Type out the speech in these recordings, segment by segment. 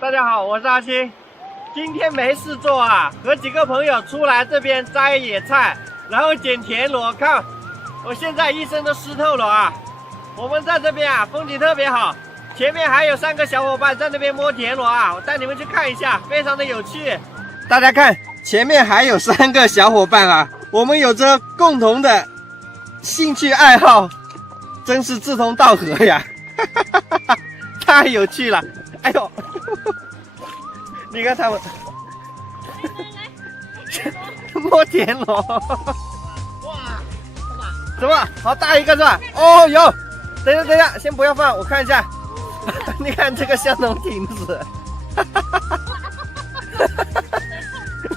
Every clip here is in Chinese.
大家好，我是阿星。今天没事做啊，和几个朋友出来这边摘野菜，然后捡田螺。看，我现在一身都湿透了啊。我们在这边啊，风景特别好。前面还有3个小伙伴在那边摸田螺啊，我带你们去看一下，非常的有趣。大家看，前面还有3个小伙伴啊，我们有着共同的兴趣爱好，真是志同道合呀！太有趣了。哎呦，你看他们摸田螺，哇，什么好大一个是吧？哦，有，等一下，先不要放，我看一下。你看这个香农亭子，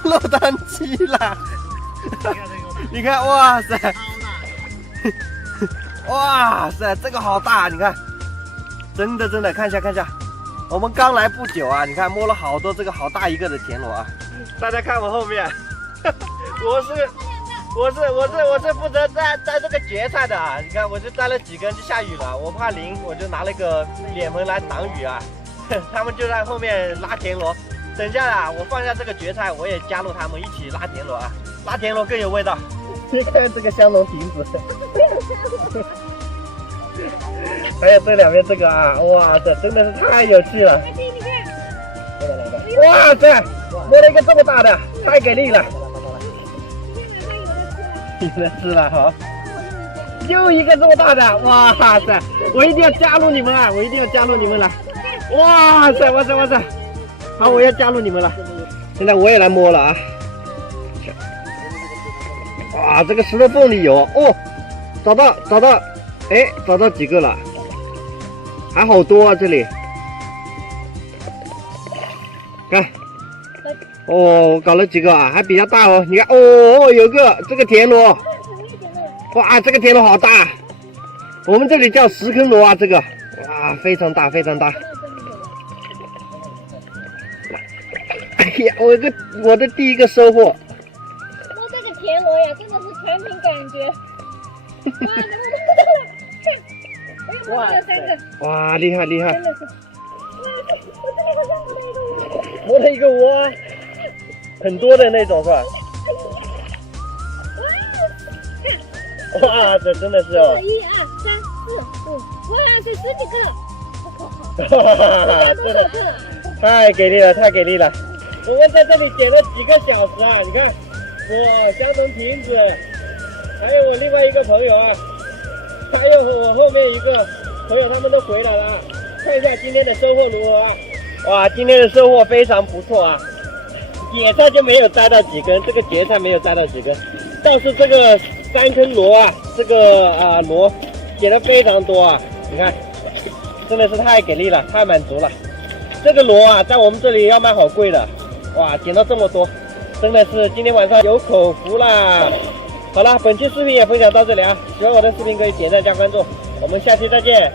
落单机了。你看，哇塞，哇塞，这个好大，你看，真的，看一下。我们刚来不久啊，你看摸了好多这个好大一个的田螺啊！大家看我后面，我是负责摘这个蕨菜的啊！你看我就摘了几根，就下雨了，我怕淋，我就拿了个脸盆来挡雨啊。他们就在后面拉田螺，等一下啊，我放下这个蕨菜，我也加入他们一起拉田螺啊！拉田螺更有味道。你看这个香农亭子。还有这两边这个啊，哇塞，真的是太有趣了！哇塞，摸了一个这么大的，太给力了！你们吃了好，又一个这么大的，哇塞，我一定要加入你们啊！我一定要加入你们了！哇塞，好，我要加入你们了！现在我也来摸了啊！哇，这个石头缝里有哦，找到，哎，找到几个了。还好多啊，这里，看，哦，搞了几个啊，还比较大哦。你看，哦，有个这个田螺，哇，这个田螺好大，我们这里叫石坑螺啊，这个，哇，非常大。哎呀，我的第一个收获。摸这个田螺呀，真的是全凭感觉。哇，哇，厉害！真的是，摸了一个窝，很多的那种是吧？哇，这真的是哦！ 1、2、3、4、5，哇，这10几个！真的太给力了！我们在这里捡了几个小时啊，你看，哇，香农亭子，还有我另外一个朋友啊。还有我后面一个朋友，他们都回来了啊！看一下今天的收获如何啊？哇，今天的收获非常不错啊！野菜就没有摘到几根，这个蕨菜没有摘到几根，倒是这个3坑螺啊，这个螺捡的非常多啊！你看，真的是太给力了，太满足了。这个螺啊，在我们这里要卖好贵的，哇，捡到这么多，真的是今天晚上有口福啦！好了，本期视频也分享到这里啊！喜欢我的视频可以点赞加关注，我们下期再见。